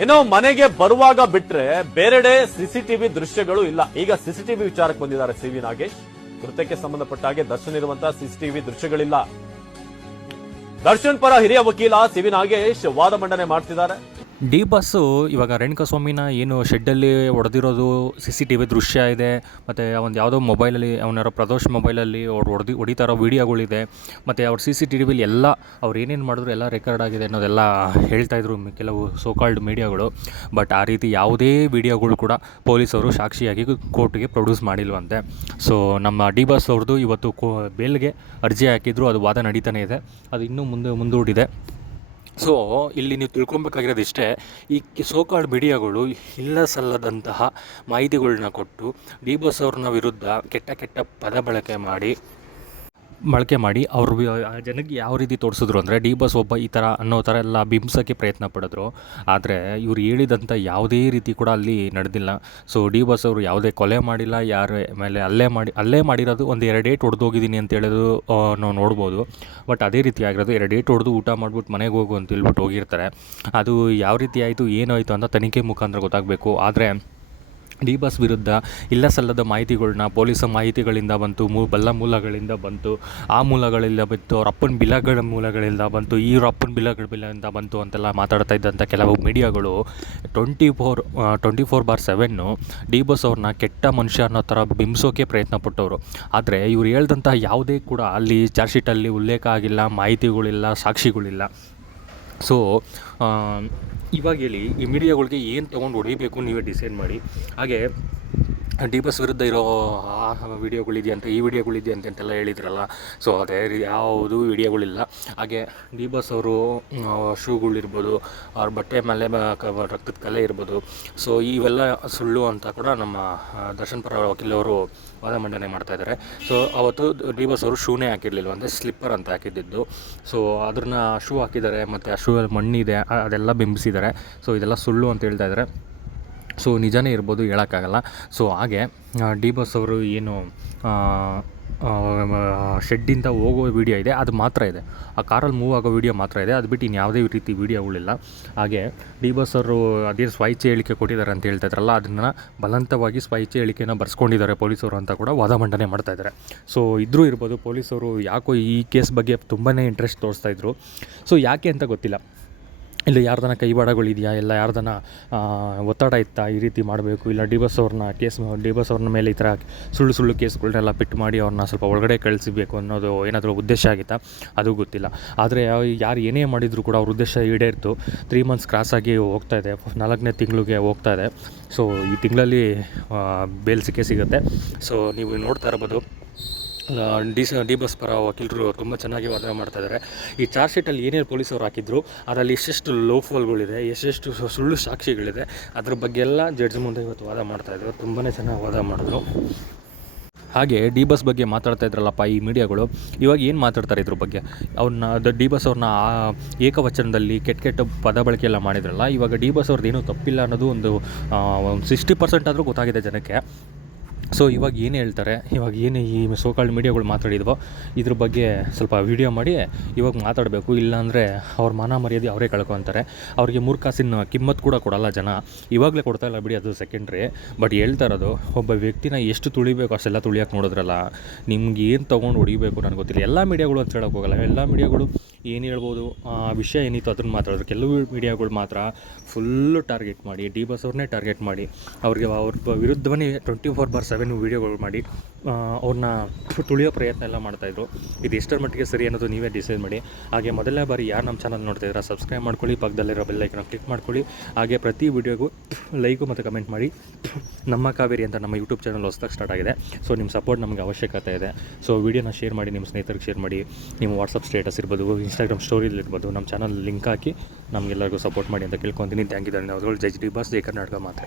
ಇನ್ನು ಮನೆಗೆ ಬರುವಾಗ ಬಿಟ್ರೆ ಬೇರೆಡೆ ಸಿಸಿಟಿವಿ ದೃಶ್ಯಗಳು ಇಲ್ಲ. ಈಗ ಸಿಸಿಟಿವಿ ವಿಚಾರಕ್ಕೆ ಬಂದಿದ್ದಾರೆ ಸಿ ವಿ ನಾಗೇಶ್. ಕೃತ್ಯಕ್ಕೆ ಸಂಬಂಧಪಟ್ಟ ಹಾಗೆ ದರ್ಶನ್ ಇರುವಂತಹ ಸಿಸಿಟಿವಿ ದೃಶ್ಯಗಳಿಲ್ಲ. ದರ್ಶನ್ ಪರ ಹಿರಿಯ ವಕೀಲ ಸಿ ವಿ ನಾಗೇಶ್ ವಾದ ಮಂಡನೆ ಮಾಡ್ತಿದ್ದಾರೆ. ಡಿ ಬಸ್ಸು ಇವಾಗ ರೇಣುಕಾಸ್ವಾಮಿನ ಏನು ಶೆಡ್ಡಲ್ಲಿ ಹೊಡೆದಿರೋದು ಸಿ ಸಿ ಟಿ ವಿ ದೃಶ್ಯ ಇದೆ, ಮತ್ತು ಒಂದು ಯಾವುದೋ ಮೊಬೈಲಲ್ಲಿ ಅವನಾರ ಪ್ರದೋಷ್ ಮೊಬೈಲಲ್ಲಿ ಅವ್ರು ಹೊಡೆದು ಹೊಡಿತಾ ಇರೋ ವೀಡಿಯೋಗಳಿದೆ, ಮತ್ತು ಅವ್ರು ಸಿ ಸಿ ಟಿ ವಿಲಿ ಎಲ್ಲ ಅವ್ರು ಏನೇನು ಮಾಡಿದ್ರು, ಎಲ್ಲ ರೆಕಾರ್ಡ್ ಆಗಿದೆ ಅನ್ನೋದೆಲ್ಲ ಹೇಳ್ತಾಯಿದ್ರು ಕೆಲವು ಸೋಕಾಲ್ಡ್ ಮೀಡಿಯಾಗಳು. ಬಟ್ ಆ ರೀತಿ ಯಾವುದೇ ವೀಡಿಯೋಗಳು ಕೂಡ ಪೊಲೀಸರು ಸಾಕ್ಷಿಯಾಗಿ ಕೋರ್ಟ್ಗೆ ಪ್ರೊಡ್ಯೂಸ್ ಮಾಡಿಲ್ವಂತೆ. ಸೊ, ನಮ್ಮ ಡಿ ಬಸ್ ಅವ್ರದ್ದು ಇವತ್ತು ಕೋ, ಬೇಲ್ಗೆ ಅರ್ಜಿ ಹಾಕಿದ್ರು, ಅದು ವಾದ ನಡೀತಾನೆ ಇದೆ. ಅದು ಇನ್ನೂ ಮುಂದೆ ಮುಂದೂಡಿದೆ. ಸೊ, ಇಲ್ಲಿ ನೀವು ತಿಳ್ಕೊಬೇಕಾಗಿರೋದು ಇಷ್ಟೇ, ಈ ಸೋಕಾಡ್ ಮೀಡಿಯಾಗಳು ಇಲ್ಲ ಸಲ್ಲದಂತಹ ಮಾಹಿತಿಗಳನ್ನ ಕೊಟ್ಟು, ಡಿ ಬಸ್ ಅವ್ರನ್ನ ವಿರುದ್ಧ ಕೆಟ್ಟ ಕೆಟ್ಟ ಪದ ಬಳಕೆ ಮಾಡಿ ಬಳಕೆ ಮಾಡಿ ಅವರು ಜನಕ್ಕೆ ಯಾವ ರೀತಿ ತೋರಿಸಿದ್ರು ಅಂದರೆ ಡಿ ಬಸ್ ಒಬ್ಬ ಈ ಥರ ಅನ್ನೋ ಥರ ಎಲ್ಲ ಬಿಂಬಿಸೋಕ್ಕೆ ಪ್ರಯತ್ನ ಪಡಿದ್ರು. ಆದರೆ ಇವ್ರು ಹೇಳಿದಂಥ ಯಾವುದೇ ರೀತಿ ಕೂಡ ಅಲ್ಲಿ ನಡೆದಿಲ್ಲ. ಸೊ ಡಿ ಬಸ್ ಅವರು ಯಾವುದೇ ಕೊಲೆ ಮಾಡಿಲ್ಲ, ಯಾರ ಮೇಲೆ ಅಲ್ಲೇ ಮಾಡಿ ಅಲ್ಲೇ ಮಾಡಿರೋದು ಒಂದು ಎರಡು ಡೇಟ್ ಹೊಡೆದೋಗಿದ್ದೀನಿ ಅಂತ ಹೇಳೋದು ನಾವು ನೋಡ್ಬೋದು. ಬಟ್ ಅದೇ ರೀತಿ ಆಗಿರೋದು ಎರಡು ಡೇಟ್ ಹೊಡೆದು ಊಟ ಮಾಡಿಬಿಟ್ಟು ಮನೆಗೆ ಹೋಗು ಅಂತ ಹೇಳ್ಬಿಟ್ಟು ಹೋಗಿರ್ತಾರೆ. ಅದು ಯಾವ ರೀತಿ ಆಯಿತು, ಏನಾಯಿತು ಅಂತ ತನಿಖೆ ಮುಖಾಂತರ ಗೊತ್ತಾಗಬೇಕು. ಆದರೆ ಡಿ ಬಸ್ ವಿರುದ್ಧ ಇಲ್ಲ ಸಲ್ಲದ ಮಾಹಿತಿಗಳನ್ನ ಪೊಲೀಸ ಮಾಹಿತಿಗಳಿಂದ ಬಂತು, ಮೂ, ಬಲ್ಲ ಮೂಲಗಳಿಂದ ಬಂತು, ಆ ಮೂಲಗಳಿಂದ ಬಂತು, ಅವ್ರ ಅಪ್ಪನ ಬಿಲಗಳ ಮೂಲಗಳಿಂದ ಬಂತು ಇವ್ರ ಅಪ್ಪನ ಬಿಲಗಳ ಬಿಲದಿಂದ ಬಂತು ಅಂತೆಲ್ಲ ಮಾತಾಡ್ತಾ ಇದ್ದಂಥ ಕೆಲವು ಮೀಡಿಯಾಗಳು twenty four twenty four bar seven D Boss ಅವ್ರನ್ನ ಕೆಟ್ಟ ಮನುಷ್ಯ ಅನ್ನೋ ಥರ ಬಿಂಬಿಸೋಕೆ ಪ್ರಯತ್ನ ಪಟ್ಟವರು. ಆದರೆ ಇವ್ರು ಹೇಳ್ದಂಥ ಯಾವುದೇ ಕೂಡ ಅಲ್ಲಿ ಚಾರ್ಜ್ ಶೀಟಲ್ಲಿ ಉಲ್ಲೇಖ ಆಗಿಲ್ಲ, ಮಾಹಿತಿಗಳಿಲ್ಲ, ಸಾಕ್ಷಿಗಳಿಲ್ಲ. ಸೊ ಇವಾಗ ಹೇಳಿ ಈ ಮೀಡಿಯಾಗಳಿಗೆ ಏನು ತೊಗೊಂಡು ಹೊಡಿಬೇಕು ನೀವೇ ಡಿಸೈಡ್ ಮಾಡಿ. ಹಾಗೆ ಡಿ ಬಸ್ ವಿರುದ್ಧ ಇರೋ ಆ ವಿಡಿಯೋಗಳಿದೆಯಂತೆ ಈ ವಿಡಿಯೋಗಳಿದೆಯಂತೆ ಅಂತೆಲ್ಲ ಹೇಳಿದ್ರಲ್ಲ. ಸೊ ಅದೇ ಯಾವುದು ವಿಡಿಯೋಗಳಿಲ್ಲ. ಹಾಗೆ ಡಿ ಬಸ್ ಅವರು ಶೂಗಳಿರ್ಬೋದು ಅವ್ರ ಬಟ್ಟೆ ಮೇಲೆ ರಕ್ತದ ಕಲೆ ಇರ್ಬೋದು. ಸೊ ಇವೆಲ್ಲ ಸುಳ್ಳು ಅಂತ ಕೂಡ ನಮ್ಮ ದರ್ಶನ್ ಪರ ವಕೀಲವರು ವಾದ ಮಂಡನೆ ಮಾಡ್ತಾ ಇದ್ದಾರೆ. ಸೊ ಅವತ್ತು ಡಿ ಬಸ್ ಅವರು ಶೂನೇ ಹಾಕಿರಲಿಲ್ಲ ಅಂದರೆ ಸ್ಲಿಪ್ಪರ್ ಅಂತ ಹಾಕಿದ್ದಿದ್ದು. ಸೊ ಅದನ್ನ ಶೂ ಹಾಕಿದ್ದಾರೆ, ಮತ್ತು ಆ ಶೂ ಅಲ್ಲಿ ಮಣ್ಣಿದೆ ಅದೆಲ್ಲ ಬಿಂಬಿಸಿದ್ದಾರೆ. ಸೊ ಇದೆಲ್ಲ ಸುಳ್ಳು ಅಂತ ಹೇಳ್ತಾ ಇದ್ದಾರೆ. ಸೊ ನಿಜನೇ ಇರ್ಬೋದು, ಹೇಳೋಕ್ಕಾಗಲ್ಲ. ಸೊ ಹಾಗೆ ಡಿ ಬಸ್ ಅವರು ಏನು ಶೆಡ್ಡಿಂದ ಹೋಗೋ ವೀಡಿಯೋ ಇದೆ, ಅದು ಮಾತ್ರ ಇದೆ. ಆ ಕಾರಲ್ಲಿ ಮೂವ್ ಆಗೋ ವಿಡಿಯೋ ಮಾತ್ರ ಇದೆ. ಅದು ಬಿಟ್ಟು ಇನ್ನು ಯಾವುದೇ ರೀತಿ ವಿಡಿಯೋಗಳಿಲ್ಲ ಹಾಗೆ ಡಿ ಬಸ್ ಅವರು ಅದೇನು ಸ್ವೈಚ್ಛೆ ಹೇಳಿಕೆ ಕೊಟ್ಟಿದ್ದಾರೆ ಅಂತ ಹೇಳ್ತಾ ಇದ್ರಲ್ಲ, ಅದನ್ನು ಬಲವಂತವಾಗಿ ಸ್ವೈಚ್ಛೆ ಹೇಳಿಕೆನ ಬರ್ಸ್ಕೊಂಡಿದ್ದಾರೆ ಪೊಲೀಸರು ಅಂತ ಕೂಡ ವಾದ ಮಂಡನೆ ಮಾಡ್ತಾ ಇದ್ದಾರೆ. ಸೊ ಇದ್ರೂ ಇರ್ಬೋದು, ಪೊಲೀಸರು ಯಾಕೋ ಈ ಕೇಸ್ ಬಗ್ಗೆ ತುಂಬಾ ಇಂಟ್ರೆಸ್ಟ್ ತೋರಿಸ್ತಾ ಇದ್ರು. ಸೊ ಯಾಕೆ ಅಂತ ಗೊತ್ತಿಲ್ಲ. ಇಲ್ಲ ಯಾರ್ದನ ಕೈವಾಡಗಳಿದೆಯಾ, ಇಲ್ಲ ಯಾರ್ದನ ಒತ್ತಡ ಇತ್ತಾ ಈ ರೀತಿ ಮಾಡಬೇಕು, ಇಲ್ಲ ಡಿ ಬಸ್ ಅವ್ರನ್ನ ಕೇಸ್ ಡಿ ಬಸ್ ಅವ್ರನ್ನ ಮೇಲೆ ಈ ಥರ ಸುಳ್ಳು ಸುಳ್ಳು ಕೇಸ್ಗಳನ್ನೆಲ್ಲ ಪಿಟ್ ಮಾಡಿ ಅವ್ರನ್ನ ಸ್ವಲ್ಪ ಒಳಗಡೆ ಕಳಿಸಬೇಕು ಅನ್ನೋದು ಏನಾದರೂ ಉದ್ದೇಶ ಆಗಿತ್ತಾ? ಅದು ಗೊತ್ತಿಲ್ಲ. ಆದರೆ ಯಾರು ಏನೇ ಮಾಡಿದರೂ ಕೂಡ ಅವ್ರ ಉದ್ದೇಶ ಈಡೇರಿತು. ತ್ರೀ ಮಂತ್ಸ್ ಕ್ರಾಸ್ ಆಗಿ ಹೋಗ್ತಾ ಇದೆ. ನಾಲ್ಕನೇ ತಿಂಗಳಿಗೆ ಹೋಗ್ತಾ ಇದೆ. ಸೊ ಈ ತಿಂಗಳಲ್ಲಿ ಬೇಲ್ ಸಿಕ್ಕೇ ಸಿಗುತ್ತೆ. ಸೊ ನೀವು ನೋಡ್ತಾ ಇರ್ಬೋದು. ಡಿ ಸ, ಡಿ ಬಸ್ ಪರ ವಕೀಲರು ತುಂಬ ಚೆನ್ನಾಗಿ ವಾದ ಮಾಡ್ತಾ ಇದ್ದಾರೆ ಈ ಚಾರ್ಜ್ ಶೀಟಲ್ಲಿ ಏನೇನು ಪೊಲೀಸರು ಹಾಕಿದ್ರು, ಅದರಲ್ಲಿ ಎಷ್ಟೆಷ್ಟು ಲೋಫಲ್ಗಳಿದೆ ಎಷ್ಟೆಷ್ಟು ಸುಳ್ಳು ಸಾಕ್ಷಿಗಳಿದೆ, ಅದ್ರ ಬಗ್ಗೆ ಎಲ್ಲ ಜಡ್ಜ್ ಮುಂದೆ ಇವತ್ತು ವಾದ ಮಾಡ್ತಾ ಇದ್ದರು ತುಂಬಾ ಚೆನ್ನಾಗಿ ವಾದ ಮಾಡಿದ್ರು. ಹಾಗೆ ಡಿ ಬಸ್ ಬಗ್ಗೆ ಮಾತಾಡ್ತಾ ಇದ್ರಲ್ಲಪ್ಪ ಈ ಮೀಡಿಯಾಗಳು, ಇವಾಗ ಏನು ಮಾತಾಡ್ತಾರೆ ಇದ್ರ ಬಗ್ಗೆ? ಅವ್ರನ್ನ ದ, ಡಿ ಬಸ್ ಅವ್ರನ್ನ ಏಕವಚನದಲ್ಲಿ ಕೆಟ್ಟ ಕೆಟ್ಟ ಪದ ಬಳಕೆ ಎಲ್ಲ ಮಾಡಿದ್ರಲ್ಲ, ಇವಾಗ ಡಿ ಬಸ್ ಅವ್ರದ್ದು ಏನೂ ತಪ್ಪಿಲ್ಲ ಅನ್ನೋದು ಒಂದು ಸಿಕ್ಸ್ಟಿ ಪರ್ಸೆಂಟ್ ಆದರೂ ಗೊತ್ತಾಗಿದೆ ಜನಕ್ಕೆ. ಸೊ ಇವಾಗ ಏನು ಹೇಳ್ತಾರೆ? ಇವಾಗ ಏನು ಈ ಸೋಕಾಲ್ಡ್ ಮೀಡಿಯಾಗಳು ಮಾತಾಡಿದ್ವೋ, ಇದ್ರ ಬಗ್ಗೆ ಸ್ವಲ್ಪ ವಿಡಿಯೋ ಮಾಡಿ, ಇವಾಗ ಮಾತಾಡಬೇಕು. ಇಲ್ಲಾಂದರೆ ಅವ್ರ ಮಾನ ಮರ್ಯಾದೆ ಅವರೇ ಕಳ್ಕೊತಾರೆ ಅವ್ರಿಗೆ ಮೂರು ಕಾಸಿನ ಕಿಮ್ಮತ್ತು ಕೂಡ ಕೊಡಲ್ಲ ಜನ. ಇವಾಗಲೇ ಕೊಡ್ತಾ ಇಲ್ಲ ಬಿಡಿ ಅದು ಸೆಕೆಂಡ್ರಿ ಬಟ್ ಹೇಳ್ತಾ ಇರೋದು, ಒಬ್ಬ ವ್ಯಕ್ತಿನ ಎಷ್ಟು ತುಳಿಬೇಕು, ಅಷ್ಟೆಲ್ಲ ತುಳಿಯೋಕೆ ನೋಡಿದ್ರಲ್ಲ. ನಿಮ್ಗೆ ಏನು ತೊಗೊಂಡು ಹೊಡಿಬೇಕು ನನಗೆ ಗೊತ್ತಿಲ್ಲ. ಎಲ್ಲ ಮೀಡಿಯಾಗಳು ಅಂತ ಹೇಳೋಕೆ ಹೋಗಲ್ಲ. ಎಲ್ಲ ಮೀಡಿಯಾಗಳು ಏನು ಹೇಳ್ಬೋದು, ಆ ವಿಷಯ ಏನಿತ್ತು ಅದನ್ನು ಮಾತಾಡಿದ್ರು ಕೆಲವು ಮೀಡಿಯಾಗಳು ಮಾತ್ರ ಫುಲ್ಲು ಟಾರ್ಗೆಟ್ ಮಾಡಿ ಡಿ ಬಸ್ ಅವ್ರನ್ನೇ ಟಾರ್ಗೆಟ್ ಮಾಡಿ. ಅವ್ರಿಗೆ ಅವ್ರ ವಿರುದ್ಧವೇ ಟ್ವೆಂಟಿ ಫೋರ್ ಬಾರ್ ವೀಡಿಯೋಗಳು ಮಾಡಿ ಅವ್ರನ್ನ ತುಳಿಯೋ ಪ್ರಯತ್ನ ಎಲ್ಲ ಮಾಡ್ತಾಯಿದ್ರು ಇದು ಎಷ್ಟರ ಮಟ್ಟಿಗೆ ಸರಿ ಅನ್ನೋದು ನೀವೇ ಡಿಸೈಡ್ ಮಾಡಿ. ಹಾಗೆ ಮೊದಲನೇ ಬಾರಿ ಯಾರು ನಮ್ಮ ಚಾನಲ್ ನೋಡ್ತಾ ಇದ್ದೀರಾ ಸಬ್ಸ್ಕ್ರೈಬ್ ಮಾಡ್ಕೊಳ್ಳಿ, ಪಕ್ಕದಲ್ಲಿರೋ ಬೆಲ್ಲೈಕನ್ನ ಕ್ಲಿಕ್ ಮಾಡ್ಕೊಳ್ಳಿ. ಹಾಗೆ ಪ್ರತಿ ವೀಡಿಯೋಗೂ ಲೈಕು ಮತ್ತು ಕಮೆಂಟ್ ಮಾಡಿ. ನಮ್ಮ ಕಾವೇರಿ ಅಂತ ನಮ್ಮ ಯೂಟ್ಯೂಬ್ ಚಾನಲ್ ಹೊಸ್ದಾಗಿ ಸ್ಟಾರ್ಟ್ ಆಗಿದೆ. ಸೊ ನಿಮ್ಮ ಸಪೋರ್ಟ್ ನಮಗೆ ಅವಶ್ಯಕತೆ ಇದೆ. ಸೊ ವೀಡಿಯೋನ ಶೇರ್ ಮಾಡಿ ನಿಮ್ಮ ಸ್ನೇಹಿತರಿಗೆ ಶೇರ್ ಮಾಡಿ. ನಿಮ್ಮ ವಾಟ್ಸಪ್ ಸ್ಟೇಟಸ್ ಇರ್ಬೋದು ಇನ್ಸ್ಟಾಗ್ರಾಮ್ ಸ್ಟೋರಿಲಿ ಇರ್ಬೋದು, ನಮ್ಮ ಚಾನಲ್ ಲಿಂಕ್ ಹಾಕಿ ನಮಗೆಲ್ಲರಿಗೂ ಸಪೋರ್ಟ್ ಮಾಡಿ ಅಂತ ಕೇಳ್ಕೊತೀನಿ. ಥ್ಯಾಂಕ್ ಯು ಧನ್ಯವಾದಗಳು. ಜೈ ಡಿ ಬಾಸ್, ಜೈ ಕರ್ನಾಟಕ ಮಾತೆ.